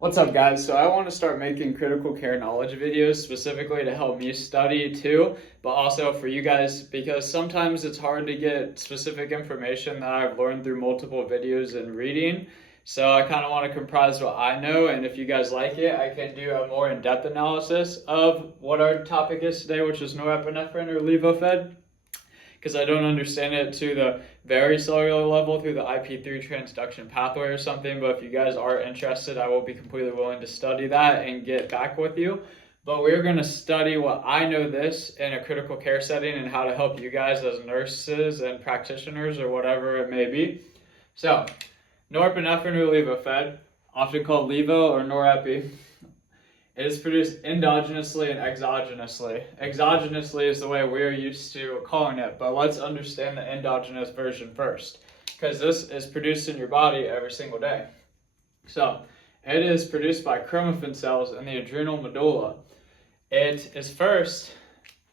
What's up, guys? So I want to start making critical care knowledge videos specifically to help me study too, but also for you guys because sometimes it's hard to get specific information that I've learned through multiple videos and reading. So I kind of want to comprise what I know, and if you guys like it, I can do a more in-depth analysis of what our topic is today, which is norepinephrine or Levophed, because I don't understand it to the very cellular level through the IP3 transduction pathway or something. But if you guys are interested, I will be completely willing to study that and get back with you. But we're going to study what I know this in a critical care setting and how to help you guys as nurses and practitioners or whatever it may be. So, norepinephrine or Levophed, often called Levo or norepi, it is produced endogenously and exogenously. Exogenously is the way we're used to calling it, but let's understand the endogenous version first, because this is produced in your body every single day. So, it is produced by chromaffin cells in the adrenal medulla. It is first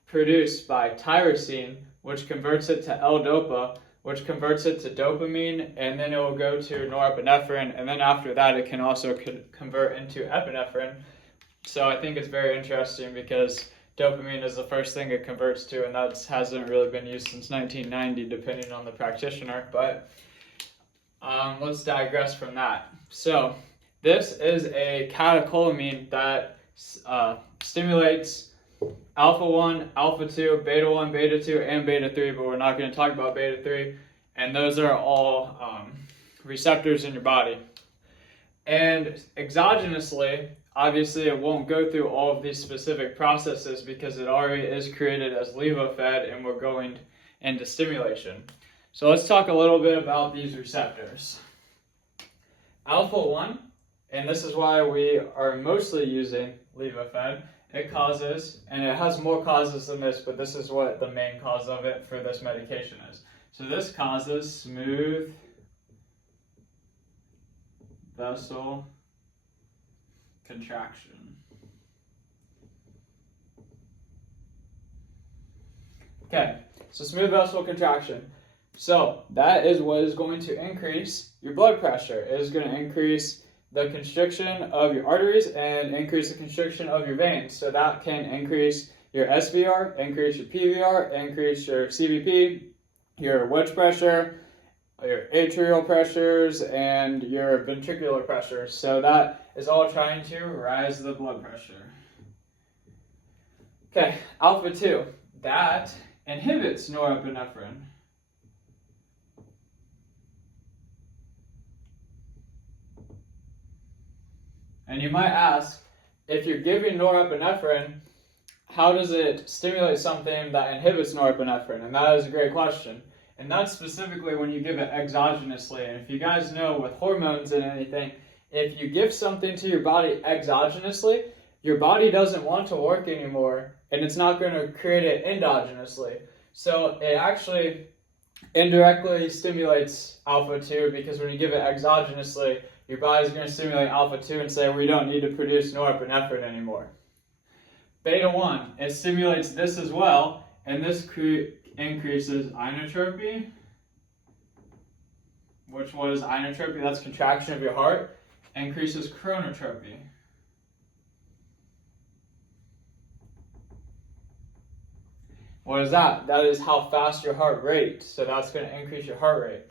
produced by tyrosine, which converts it to L-DOPA, which converts it to dopamine, and then it will go to norepinephrine, and then after that it can also convert into epinephrine. So I think it's very interesting because dopamine is the first thing it converts to, and that hasn't really been used since 1990, depending on the practitioner. But let's digress from that. So this is a catecholamine that stimulates alpha-1, alpha-2, beta-1, beta-2, and beta-3, but we're not going to talk about beta-3, and those are all receptors in your body. And exogenously, obviously, it won't go through all of these specific processes because it already is created as Levophed and we're going into stimulation. So let's talk a little bit about these receptors. Alpha-1, and this is why we are mostly using Levophed, it causes, and it has more causes than this, but this is what the main cause of it for this medication is. So this causes smooth vessel contraction. Okay, so smooth vessel contraction. So that is what is going to increase your blood pressure. It is going to increase the constriction of your arteries and increase the constriction of your veins. So that can increase your SVR, increase your PVR, increase your CVP, your wedge pressure, your atrial pressures, and your ventricular pressures. So that is all trying to rise the blood pressure. Okay, alpha-2, that inhibits norepinephrine. And you might ask, if you're giving norepinephrine, how does it stimulate something that inhibits norepinephrine? And that is a great question. And that's specifically when you give it exogenously. And if you guys know with hormones and anything, if you give something to your body exogenously, your body doesn't want to work anymore, and it's not going to create it endogenously. So it actually indirectly stimulates alpha-2 because when you give it exogenously, your body's going to stimulate alpha-2 and say, we don't need to produce norepinephrine anymore. Beta-1, it stimulates this as well, and this increases inotropy. What is inotropy? That's contraction of your heart. Increases chronotropy. What is that? That is how fast your heart rate. So that's going to increase your heart rate.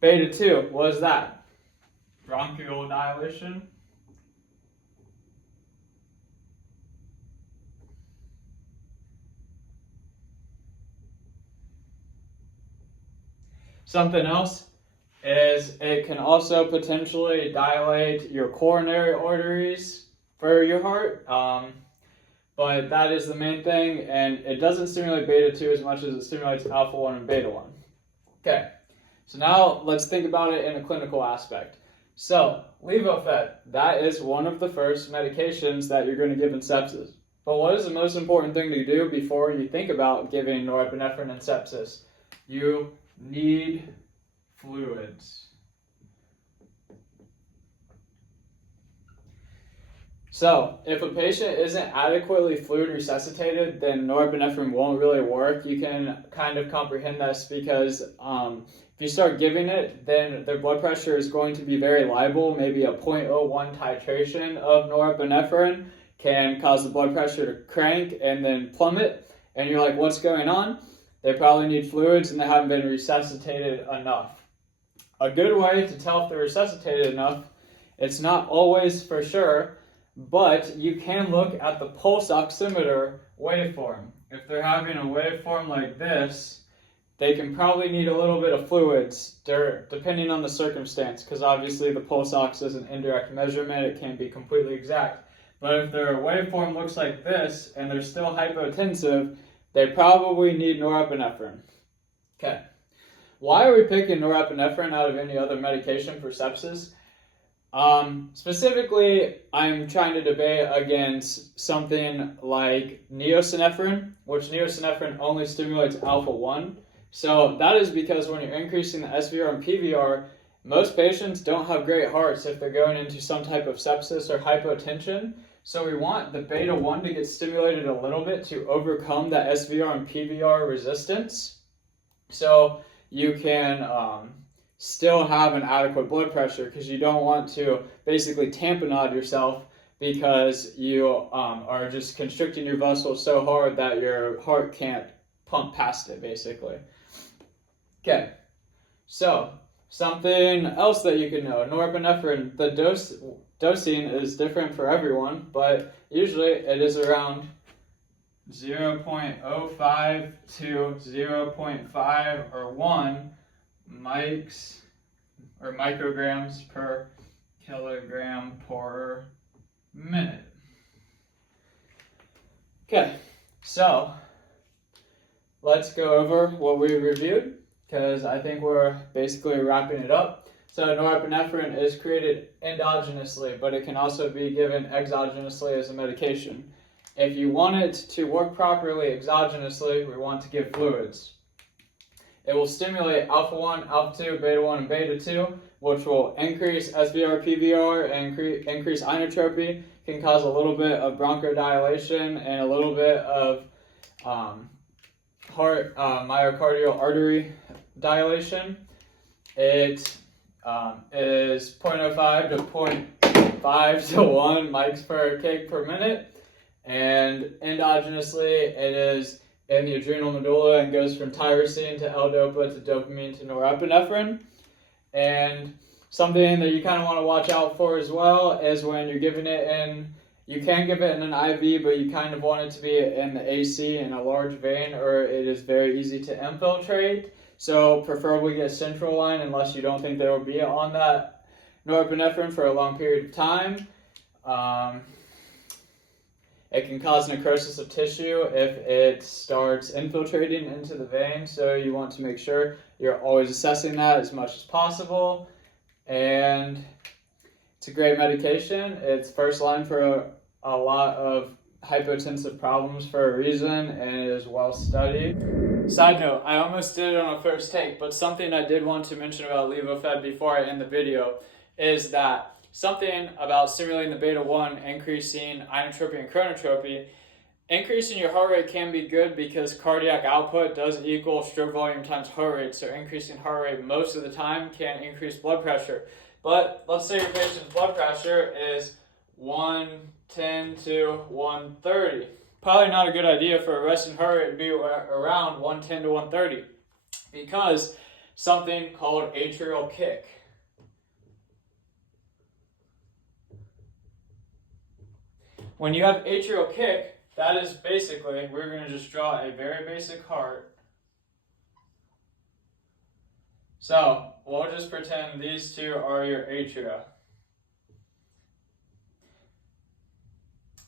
Beta-2, what is that? Bronchial dilation. Something else is it can also potentially dilate your coronary arteries for your heart, but that is the main thing, and it doesn't stimulate beta-2 as much as it stimulates alpha-1 and beta-1. Okay, so now let's think about it in a clinical aspect. So, Levophed, that is one of the first medications that you're going to give in sepsis. But what is the most important thing to do before you think about giving norepinephrine in sepsis? You need fluids. So, if a patient isn't adequately fluid resuscitated, then norepinephrine won't really work. You can kind of comprehend this because if you start giving it, then their blood pressure is going to be very liable. Maybe a 0.01 titration of norepinephrine can cause the blood pressure to crank and then plummet. And you're like, what's going on? They probably need fluids and they haven't been resuscitated enough. A good way to tell if they're resuscitated enough, it's not always for sure, but you can look at the pulse oximeter waveform. If they're having a waveform like this, they can probably need a little bit of fluids depending on the circumstance, because obviously the pulse ox is an indirect measurement, it can't be completely exact. But if their waveform looks like this and they're still hypotensive, they probably need norepinephrine. Okay. Why are we picking norepinephrine out of any other medication for sepsis? Specifically, I'm trying to debate against something like neosynephrine, which neosynephrine only stimulates alpha-1. So that is because when you're increasing the SVR and PVR, most patients don't have great hearts if they're going into some type of sepsis or hypotension. So we want the beta-1 to get stimulated a little bit to overcome that SVR and PVR resistance. So you can still have an adequate blood pressure, because you don't want to basically tamponade yourself because you are just constricting your vessels so hard that your heart can't pump past it, basically. Okay, so something else that you can know, norepinephrine, the dosing is different for everyone, but usually it is around 0.05 to 0.5 or 1 mics or micrograms per kilogram per minute. Okay, so let's go over what we reviewed, because I think we're basically wrapping it up. So norepinephrine is created endogenously, but it can also be given exogenously as a medication. If you want it to work properly exogenously, we want to give fluids. It will stimulate alpha-1, alpha-2, beta-1, and beta-2, which will increase SVR, PVR, and increase inotropy, can cause a little bit of bronchodilation and a little bit of myocardial artery dilation. It is 0.05 to 0.5 to 1 mics per kg per minute, and endogenously it is in the adrenal medulla and goes from tyrosine to L-dopa to dopamine to norepinephrine. And something that you kind of want to watch out for as well is when you're giving it in, you can give it in an IV, but you kind of want it to be in the AC in a large vein, or it is very easy to infiltrate. So preferably get central line unless you don't think they will be on that norepinephrine for a long period of time. It can cause necrosis of tissue if it starts infiltrating into the vein, so you want to make sure you're always assessing that as much as possible. And it's a great medication. It's first line for a lot of hypotensive problems for a reason, and it is well studied. Side note, I almost did it on a first take, but something I did want to mention about Levophed before I end the video is that something about stimulating the beta-1, increasing inotropy and chronotropy. Increasing your heart rate can be good because cardiac output does equal stroke volume times heart rate, so increasing heart rate most of the time can increase blood pressure. But let's say your patient's blood pressure is 110 to 130. Probably not a good idea for a resting heart rate to be around 110 to 130, because something called atrial kick. When you have atrial kick, that is basically, we're going to just draw a very basic heart. So we'll just pretend these two are your atria.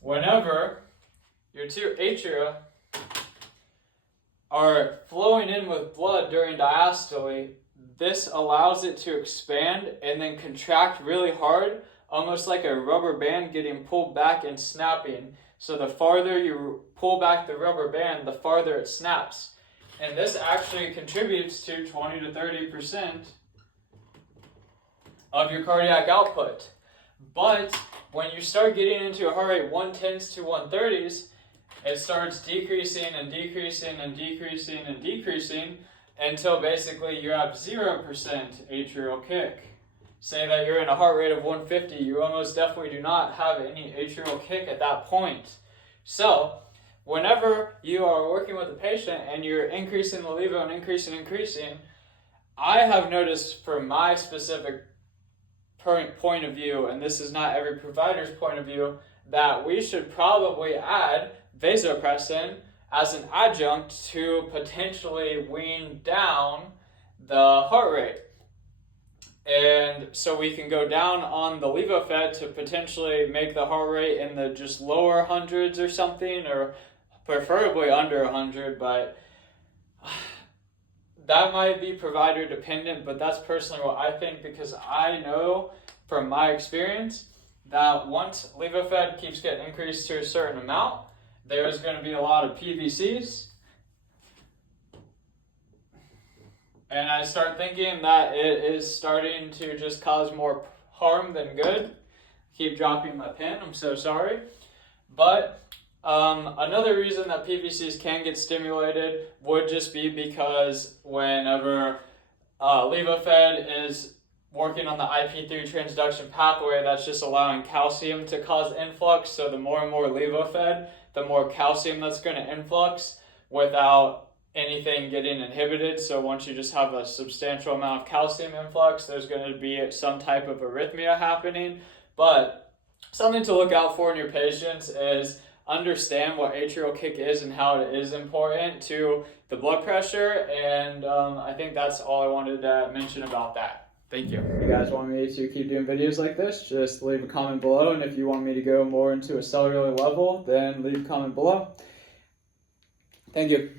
Whenever your two atria are flowing in with blood during diastole, this allows it to expand and then contract really hard, almost like a rubber band getting pulled back and snapping. So the farther you pull back the rubber band, the farther it snaps. And this actually contributes to 20 to 30% of your cardiac output. But when you start getting into a heart rate 110s to 130s, it starts decreasing and decreasing and decreasing and decreasing until basically you have 0% atrial kick. Say that you're in a heart rate of 150, you almost definitely do not have any atrial kick at that point. So, whenever you are working with a patient and you're increasing the levo and increasing, I have noticed from my specific point of view, and this is not every provider's point of view, that we should probably add vasopressin as an adjunct to potentially wean down the heart rate. And so we can go down on the Levophed to potentially make the heart rate in the just lower hundreds or something, or preferably under 100, but that might be provider dependent, but that's personally what I think, because I know from my experience that once Levophed keeps getting increased to a certain amount, there's going to be a lot of PVCs. And I start thinking that it is starting to just cause more harm than good. Keep dropping my pen, I'm so sorry. But another reason that PVCs can get stimulated would just be because whenever Levophed is working on the IP3 transduction pathway, that's just allowing calcium to cause influx. So the more and more Levophed, the more calcium that's going to influx without anything getting inhibited. So once you just have a substantial amount of calcium influx, there's going to be some type of arrhythmia happening. But something to look out for in your patients is understand what atrial kick is and how it is important to the blood pressure. And I think that's all I wanted to mention about that. Thank you. If you guys want me to keep doing videos like this, just leave a comment below. And if you want me to go more into a cellular level, then leave a comment below. Thank you.